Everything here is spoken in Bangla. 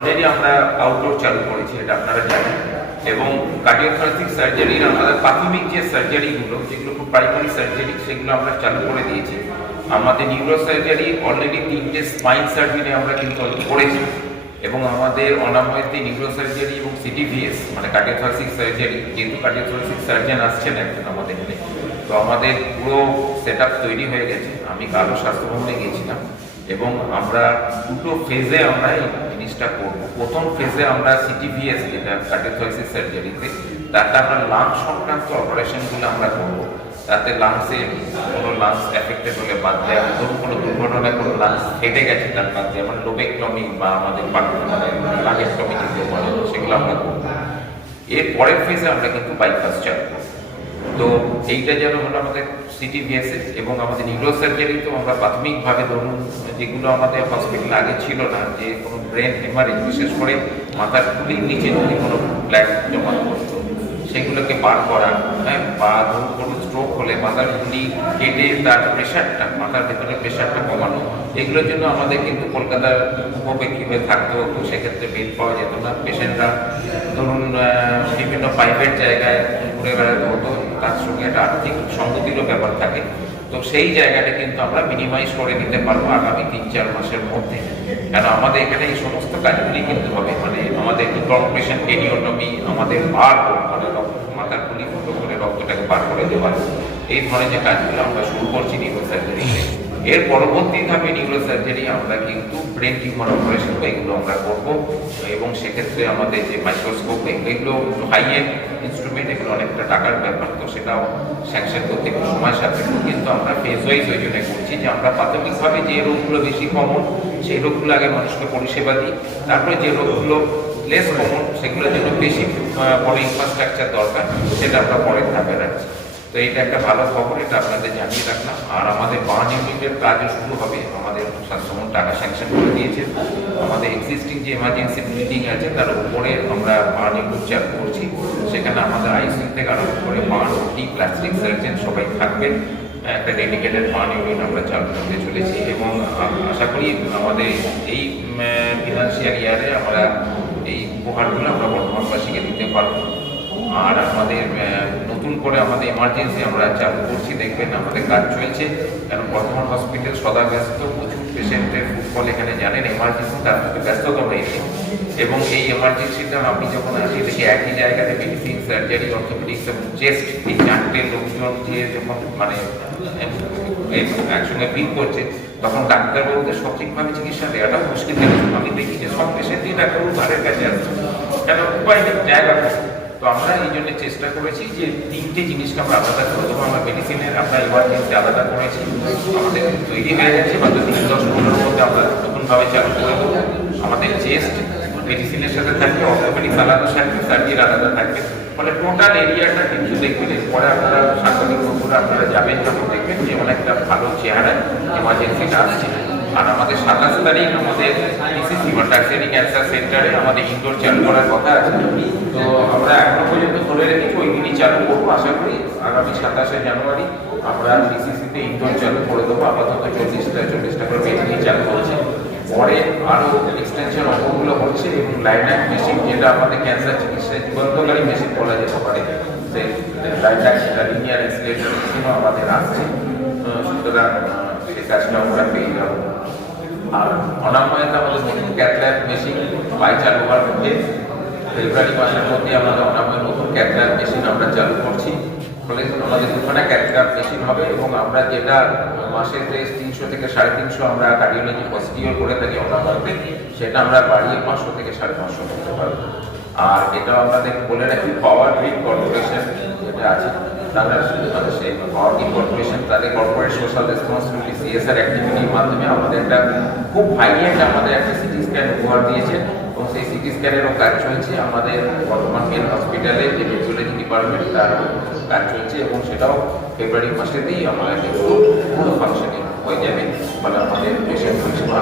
অলরেডি আমরা আউটডোর চালু করেছি, এটা আপনারা জানেন। এবং কার্ডিওথোরাসিক সার্জারির আমাদের প্রাথমিক যে সার্জারিগুলো যেগুলো খুব প্রাইমারি সার্জারি সেগুলো আমরা চালু করে দিয়েছি। আমাদের নিউরো সার্জারি অলরেডি তিনটে স্পাইন সার্জারি আমরা কিন্তু করেছি। এবং আমাদের অনাময়তে নিউরো সার্জারি এবং সিটিভিএস মানে কার্ডিওথোরাসিক সার্জারি যেহেতু কার্ডিওথোরাসিক সার্জন আসছেন একজন আমাদের এখানে। তো আমাদের পুরো সেট তৈরি হয়ে গেছে। আমি কালো স্বাস্থ্য ভবনে গিয়েছিলাম এবং আমরা দুটো ফেজে আমরা এই জিনিসটা করব। প্রথম ফেজে আমরা সিটিভিএস যেটা কার্ডিওথোরাসিক সার্জারিতে তাতে আমরা লাংস সংক্রান্ত অপারেশনগুলো আমরা করব। তাতে লাংসে কোনো লাংস এফেক্টেড হলে বাদ দেয় ধরুন কোনো দুর্ঘটনায় কোনো লাংস ফেটে গেছে, তার বাদ দেয় যেমন লোবেক্টমি বা আমাদের মানে লাগেক্টমি যেগুলো বলে, সেগুলো আমরা করব। এর পরের ফেজে আমরা কিন্তু বাইপাস করব তো এইটা যেন হলো আমাদের সিটি ভিএসএস এবং আমাদের নিউরো সার্জারি তো আমরা প্রাথমিকভাবে ধরুন, যেগুলো আমাদের হসপিটাল আগে ছিল না, যে কোনো ব্রেন হেমারেজ বিশেষ করে মাথার খুলির নিচে যদি কোনো ব্ল্যাক জমা করতো সেগুলোকে বার করা হ্যাঁ বা ধরুন কোনো স্ট্রোক হলে মাথার খুলি কেটে তার প্রেশারটা মাথার ভেতরে প্রেশারটা কমানো, এগুলোর জন্য আমাদের কিন্তু কলকাতার উপপেক্ষী হয়ে থাকতে হতো, সেক্ষেত্রে বেড পাওয়া যেত না। পেশেন্টরা ধরুন বিভিন্ন প্রাইভেট জায়গায় ঘুরে বেড়াতে হতো তার সঙ্গে একটা আর্থিক সঙ্গতিরও ব্যাপার থাকে। তো সেই জায়গাটা কিন্তু আমরা মিনিমাইজ করে নিতে পারব আগামী তিন চার মাসের মধ্যে। কেন আমাদের এখানে এই সমস্ত কাজগুলি কিন্তু হবে। মানে আমাদের ইনকর্পোরেশন এনিওটমি আমাদের বার মানে মাথার খুলি ফুটো করে রক্তটাকে বার করে দেওয়া। এই ধরনের যে কাজগুলো আমরা শুরু করছি সার্জারিতে এর পরবর্তী ধাপে নিউরো সার্জারি আমরা কিন্তু ব্রেন টিউমার অপারেশন এগুলো আমরা করব। এবং সেক্ষেত্রে আমাদের যে মাইক্রোস্কোপ, এগুলো হাই এন্ড ইনস্ট্রুমেন্ট এগুলো অনেকটা টাকার ব্যাপার, তো সেটাও স্যাংশন করতে একটু সময় সাপেক্ষ। কিন্তু আমরা ফেজ ওয়াইজ ওই জন্য করছি যে আমরা প্রাথমিকভাবে যে রোগগুলো বেশি কমন সেই রোগগুলো আগে মানুষকে পরিষেবা দিই। তারপরে যে রোগগুলো লেস কমন সেগুলোর জন্য বেশি বড় ইনফ্রাস্ট্রাকচার দরকার, সেটা আমরা পরের ধাপে রাখছি। তো এটা একটা ভালো খবর, এটা আপনাদের জানিয়ে রাখলাম। আর আমাদের বার্ন ইউনিটের কাজও শুরু হবে। আমাদের স্বাস্থ্যমন টাকা স্যাংশন করে দিয়েছে। আমাদের এক্সিস্টিং যে এমার্জেন্সি বিল্ডিং আছে, তার উপরে আমরা বার্ন ইউনিট চালু করছি। সেখানে আমাদের আইসিউ থেকে আরম্ভ করে বার্ন ওটি প্লাস্টিক সার্জন সবাই থাকবেন। একটা ডেডিকেটেড বার্ন ইউনিট আমরা চালু করতে চলেছি। এবং আশা করি আমাদের এই ফিনান্সিয়াল ইয়ারে আমরা এই উপহারগুলো আমরা বর্তমানবাসীকে দিতে পারব। আর আমাদের নতুন করে আমাদের এমার্জেন্সি আমরা চালু করছি, দেখবেন আমাদের কাজ চলছে। কারণ বর্তমান হসপিটাল সদা ব্যস্ত, প্রচুর পেশেন্টের ফুটফল এখানে জানেন এমার্জেন্সি তার মধ্যে ব্যস্ততা হয়েছে এবং এই এমার্জেন্সিটা আপনি যখন আসি, দেখি একই জায়গাতে মেডিসিন সার্জারি অর্থোপেডিক্স এবং চেস্ট এই চারটে লোকজন যে যখন মানে একসঙ্গে ভিড় করছে, তখন ডাক্তারবাবুদের সঠিকভাবে চিকিৎসা দেওয়াটা মুশকিল আমি দেখি যে সব পেশেন্টই ডাক্তারবাবু ধারের কাছে আসছে। কেন উপায় জায়গা থাকে তো আমরা এই জন্য চেষ্টা করেছি যে তিনটে জিনিসকে আমরা আলাদা দেবো আমরা মেডিসিনের আমরা ইমার্জেন্সি আলাদা করেছি। আমাদের তৈরি হয়ে গেছে বা তিন দশ পনেরোর মধ্যে আমরা নতুনভাবে চালু করে দেবো। আমাদের চেস্ট মেডিসিনের সাথে থাকবে অর্থোপেডিক্স আলাদা থাকবে সার্জির আলাদা থাকবে। ফলে টোটাল এরিয়াটা কিন্তু দেখবেন এরপরে আপনারা সাংবাদিক বন্ধুরা আপনারা যাবেন যখন দেখবেন যে অনেকটা ভালো চেহারা এমার্জেন্সিটা আসছে আর আমাদের সাতাশ তারিখ আমাদের ক্যান্সার সেন্টারে আমাদের ইনডোর চালু করার কথা আছে। তো আমরা এখনও পর্যন্ত ধরে রেখেছি ওই দিনই চালু করব, আশা করি আগামী সাতাশে জানুয়ারি আমরা ডিসিসিতে ইনডোর চালু করে দেবো, আপাতত চল্লিশটা চল্লিশটা করে বেড নিয়ে চালু হচ্ছে। পরে আরও এক্সটেনশন অঙ্গগুলো হচ্ছে এবং লাইনাক মেশিন যেটা আমাদের ক্যান্সার চিকিৎসায় যুগান্তকারী মেশিন বলা যেতে পারে। সেই সেটা লিনিয়ার এক্সিলেটর মেশিনও আমাদের আসছে সুতরাং সেই কাজটা আমরা পেয়ে যাব। আর অনাময়তে আমাদের ক্যাটল্যাব মেশিন বাই চালু হওয়ার মধ্যে ফেব্রুয়ারি মাসের মধ্যে আমাদের অনাময় নতুন ক্যাটল্যাব মেশিন আমরা চালু করছি। ফলে আমাদের দুখানা ক্যাটল্যাব মেশিন হবে এবং আমরা যেটা মাসের টেস্ট তিনশো থেকে সাড়ে তিনশো আমরা কার্ডিওলজি পজিটিভ করে থাকি অনাময়তে, সেটা আমরা বাড়িয়ে পাঁচশো থেকে সাড়ে পাঁচশো করতে পারব। আর এটা আমাদের বলে রাখি পাওয়ার গ্রিড কর্পোরেশন যেটা আছে তারা মানে সেই পাওয়ার গ্রিড কর্পোরেশন তাদের কর্পোরেট সোশ্যাল রেসপন্সিবিলিটি সিএসআর অ্যাক্টিভিটির মাধ্যমে আমাদের একটা খুব এন্ড আমাদের একটা সিটি স্ক্যান উপহার দিয়েছে এবং সেই সিটি স্ক্যানেরও কাজ চলছে। আমাদের বর্তমান মেন হসপিটালে যে মেট্রোলজি ডিপার্টমেন্ট তার কাজ চলছে এবং সেটাও ফেব্রুয়ারি মাসেতেই কিন্তু পুরো ফাংশনিং হয়ে যাবে ফলে আমাদের পেশেন্ট পরিষেবা